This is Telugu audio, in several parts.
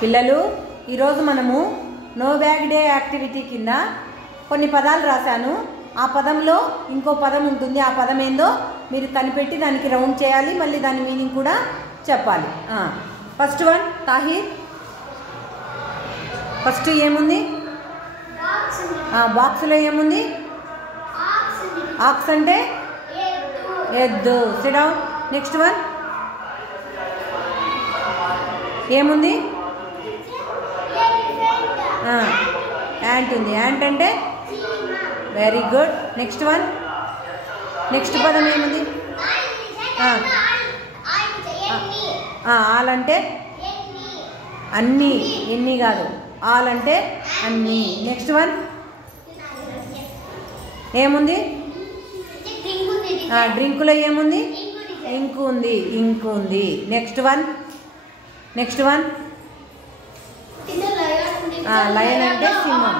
పిల్లలు ఈరోజు మనము నో బ్యాగ్ డే యాక్టివిటీ కింద కొన్ని పదాలు రాశాను. ఆ పదంలో ఇంకో పదం ఉంటుంది. ఆ పదం ఏందో మీరు కనిపెట్టి దానికి రౌండ్ చేయాలి. మళ్ళీ దాని మీనింగ్ కూడా చెప్పాలి. First one Tahir. ఫస్ట్ ఏముంది? బాక్స్లో ఏముంది? ఆక్స్ అంటే ఎద్దు. SIT down. నెక్స్ట్ వన్ ఏముంది? యాంట్ ఉంది. యాంట్ అంటే very good. Next one, next పదం ఏముంది? ఆల్ అంటే అన్నీ, ఎన్ని కాదు, ఆల్ అంటే అన్నీ. నెక్స్ట్ వన్ ఏముంది? డ్రింకులో ఏముంది? ఇంకు ఉంది, ఇంకు ఉంది. Next one, next one lion అంటే సింహం.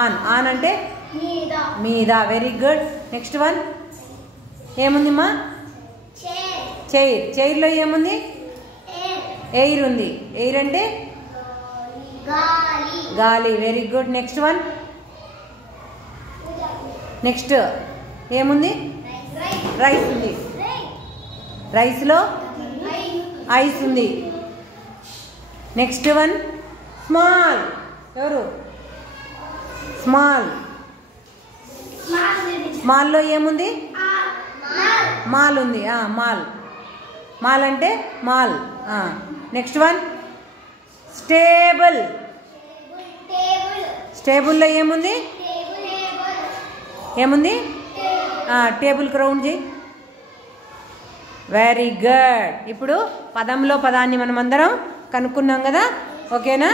ఆన్, ఆన్ అంటే మీద. Very good. నెక్స్ట్ వన్ ఏముంది మా? చైర్. చైర్లో ఏముంది? ఎయిర్ ఉంది. ఎయిర్ అంటే గాలి. Very good. Next one, next ఏముంది? రైస్ ఉంది. రైస్లో ఐస్ ఉంది. Next one small. ఎవరు? స్మాల్. స్మాల్లో ఏముంది? మాల్ ఉంది. మాల్. మాల్ అంటే మాల్. Next one stable. స్టేబుల్లో ఏముంది? ఏముంది? టేబుల్కి రౌండ్ చేయి. Very good. ఇప్పుడు పదంలో పదాన్ని మనం అందరం కనుక్కున్నాం కదా, ఓకేనా?